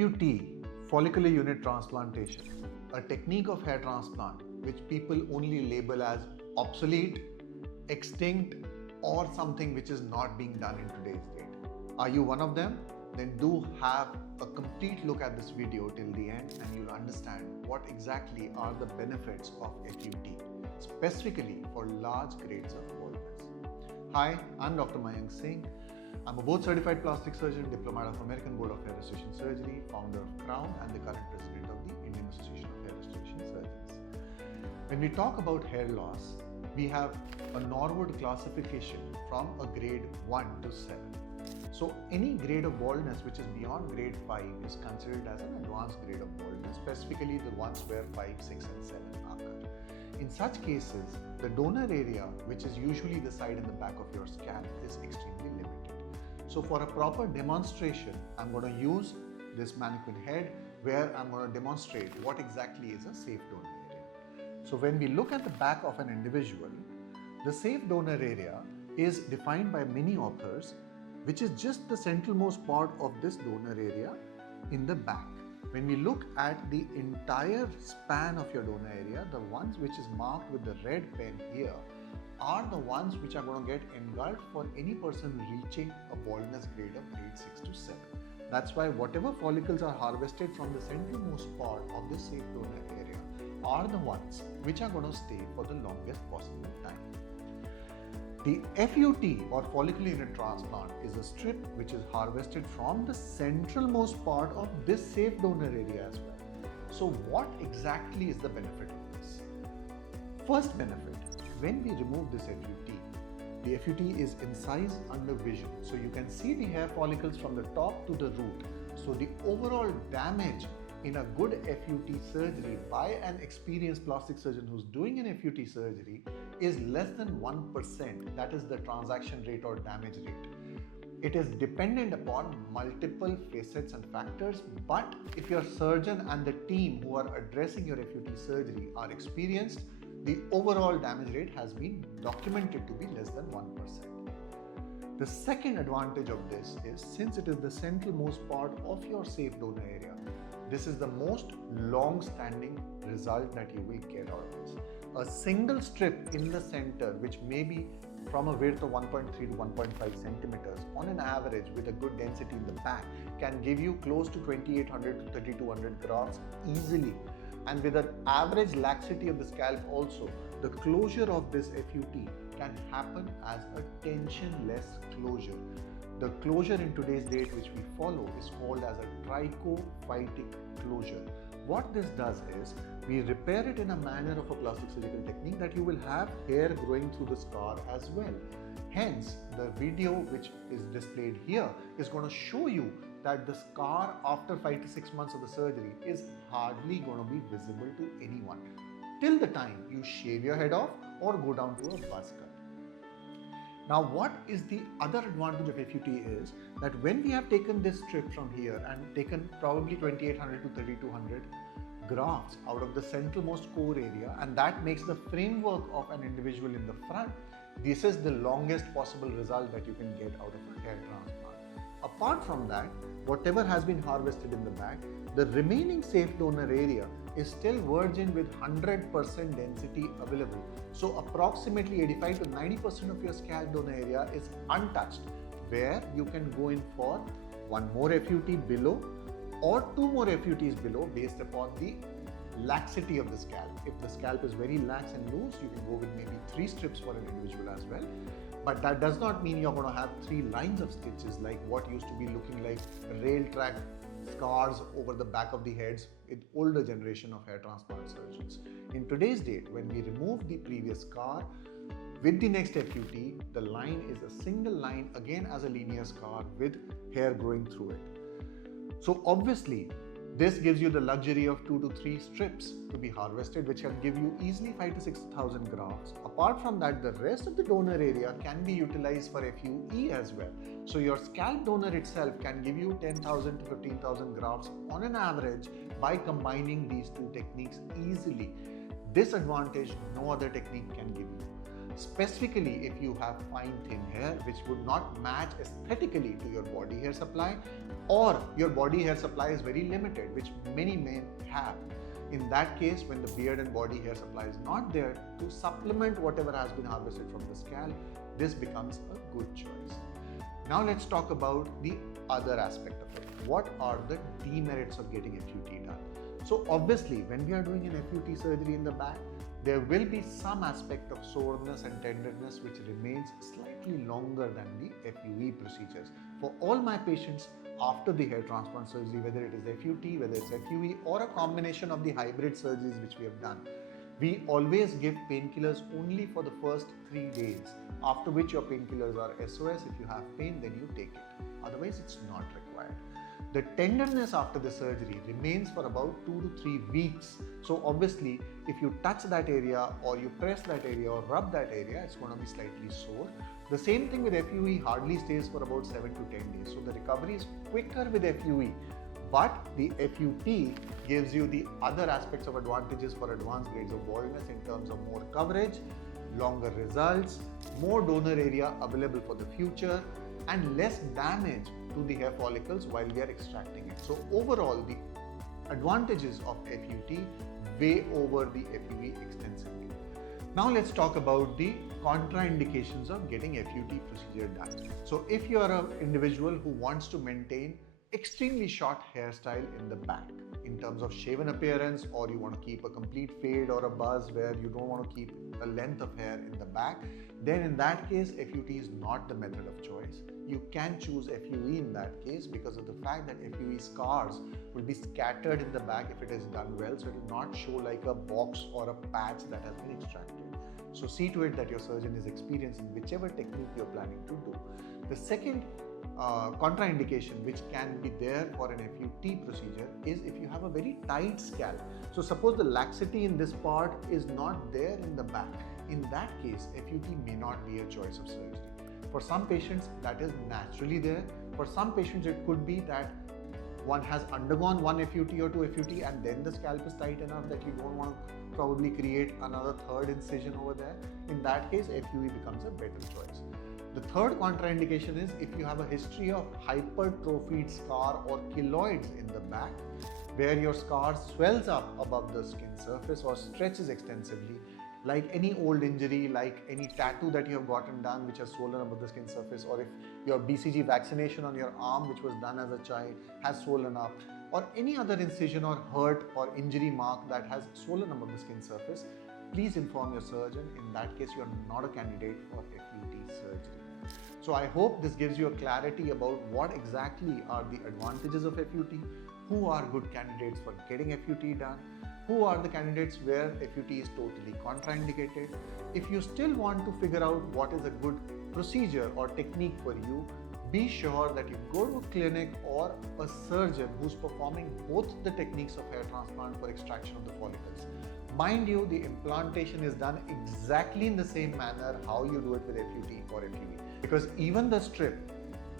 FUT, Follicular Unit Transplantation, a technique of hair transplant which people only label as obsolete, extinct, or something which is not being done in today's date. Are you one of them? Then do have a complete look at this video till the end and you'll understand what exactly are the benefits of FUT, specifically for large grades of baldness. Hi, I'm Dr. Mayank Singh. I'm a board certified plastic surgeon, diplomat of American Board of Hair Restoration Surgery, founder of Crown, and the current president of the Indian Association of Hair Restoration Surgeons. When we talk about hair loss, we have a Norwood classification from a grade 1 to 7. So any grade of baldness which is beyond grade 5 is considered as an advanced grade of baldness, specifically the ones where 5, 6 and 7 occur. In such cases, the donor area, which is usually the side and the back of your scalp, is extremely limited. So for a proper demonstration, I'm going to use this mannequin head where I'm going to demonstrate what exactly is a safe donor area. So when we look at the back of an individual, the safe donor area is defined by many authors, which is just the centralmost part of this donor area in the back. When we look at the entire span of your donor area, the ones which is marked with the red pen here are the ones which are going to get engulfed for any person reaching a baldness grade of grade 6 to 7. That's why whatever follicles are harvested from the centralmost part of the safe donor area are the ones which are going to stay for the longest possible time. The FUT or follicular unit transplant is a strip which is harvested from the centralmost part of this safe donor area as well. So what exactly is the benefit of this? First benefit, when we remove this FUT, the FUT is incised under vision. So you can see the hair follicles from the top to the root. So the overall damage in a good FUT surgery by an experienced plastic surgeon who's doing an FUT surgery is less than 1%. That is the transaction rate or damage rate. It is dependent upon multiple facets and factors, but if your surgeon and the team who are addressing your FUT surgery are experienced, the overall damage rate has been documented to be less than 1%. The second advantage of this is, since it is the centralmost part of your safe donor area, this is the most long-standing result that you will get out of this. A single strip in the center, which may be from a width of 1.3 to 1.5 centimeters on an average with a good density in the back, can give you close to 2800 to 3200 grafts easily. And with an average laxity of the scalp also, the closure of this FUT can happen as a tension-less closure. The closure in today's date which we follow is called as a trichophytic closure. What this does is, we repair it in a manner of a plastic surgical technique that you will have hair growing through the scar as well. Hence, the video which is displayed here is going to show you that the scar after 5 to 6 months of the surgery is hardly going to be visible to anyone till the time you shave your head off or go down to a buzz cut. Now, what is the other advantage of FUT is that when we have taken this strip from here and taken probably 2800 to 3200 grafts out of the centralmost core area, and that makes the framework of an individual in the front, this is the longest possible result that you can get out of a hair transplant. Apart from that, whatever has been harvested in the back, the remaining safe donor area is still virgin with 100% density available. So approximately 85 to 90% of your scalp donor area is untouched, where you can go in for one more FUT below or two more FUTs below based upon the laxity of the scalp. If the scalp is very lax and loose, you can go with maybe 3 strips for an individual as well. But that does not mean you're going to have 3 lines of stitches like what used to be looking like rail track scars over the back of the heads with older generation of hair transplant surgeons. In today's date, when we remove the previous scar with the next FUT, the line is a single line again as a linear scar with hair growing through it. So obviously, this gives you the luxury of 2 to 3 strips to be harvested, which can give you easily 5 to 6,000 grafts. Apart from that, the rest of the donor area can be utilized for FUE as well. So your scalp donor itself can give you 10,000 to 15,000 grafts on an average by combining these two techniques easily. This advantage no other technique can give you. specifically if you have fine thin hair which would not match aesthetically to your body hair supply, or your body hair supply is very limited, which many men have. In that case, when the beard and body hair supply is not there to supplement whatever has been harvested from the scalp, this becomes a good choice. Now let's talk about the other aspect of it. What are the demerits of getting FUT done? So obviously, when we are doing an FUT surgery in the back, there will be some aspect of soreness and tenderness which remains slightly longer than the FUE procedures. For all my patients after the hair transplant surgery, whether it is FUT, whether it's FUE, or a combination of the hybrid surgeries which we have done, we always give painkillers only for the first 3 days, after which your painkillers are SOS. If you have pain, then you take it. Otherwise, it's not required. The tenderness after the surgery remains for about 2 to 3 weeks. So obviously, if you touch that area or you press that area or rub that area, it's going to be slightly sore. The same thing with FUE hardly stays for about 7 to 10 days. So the recovery is quicker with FUE. But the FUT gives you the other aspects of advantages for advanced grades of baldness in terms of more coverage, longer results, more donor area available for the future, and less damage to the hair follicles while we are extracting it. So overall, the advantages of FUT weigh over the FUE extensively. Now let's talk about the contraindications of getting FUT procedure done. So if you are an individual who wants to maintain extremely short hairstyle in the back in terms of shaven appearance, or you want to keep a complete fade or a buzz where you don't want to keep a length of hair in the back, then in that case FUT is not the method of choice. You can choose FUE in that case because of the fact that FUE scars will be scattered in the back if it is done well, so it will not show like a box or a patch that has been extracted. So see to it that your surgeon is experienced in whichever technique you're planning to do. The second contraindication which can be there for an FUT procedure is if you have a very tight scalp. So suppose the laxity in this part is not there in the back. In that case, FUT may not be a choice of surgery. For some patients, that is naturally there. For some patients, it could be that one has undergone one FUT or two FUT and then the scalp is tight enough that you don't want to probably create another third incision over there. In that case, FUE becomes a better choice. The third contraindication is if you have a history of hypertrophied scar or keloids in the back, where your scar swells up above the skin surface or stretches extensively, like any old injury, like any tattoo that you have gotten done which has swollen above the skin surface, or if your BCG vaccination on your arm which was done as a child has swollen up, or any other incision or hurt or injury mark that has swollen above the skin surface, please inform your surgeon. In that case, you are not a candidate for FUT surgery. So I hope this gives you a clarity about what exactly are the advantages of FUT, who are good candidates for getting FUT done, who are the candidates where FUT is totally contraindicated. If you still want to figure out what is a good procedure or technique for you, be sure that you go to a clinic or a surgeon who's performing both the techniques of hair transplant for extraction of the follicles. Mind you, the implantation is done exactly in the same manner how you do it with FUT or FUE. Because even the strip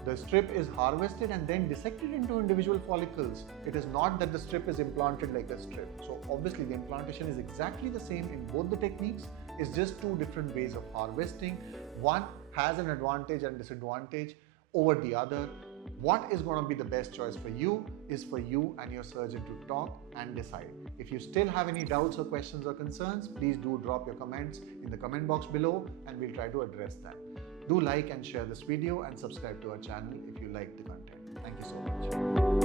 is harvested and then dissected into individual follicles. It is not that the strip is implanted like a strip. So obviously the implantation is exactly the same in both the techniques. It's just two different ways of harvesting. One has an advantage and disadvantage over the other. What is going to be the best choice for you is for you and your surgeon to talk and decide. If you still have any doubts or questions or concerns, please do drop your comments in the comment box below and we'll try to address them. Do like and share this video and subscribe to our channel if you like the content. Thank you so much.